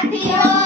Happy Halloween!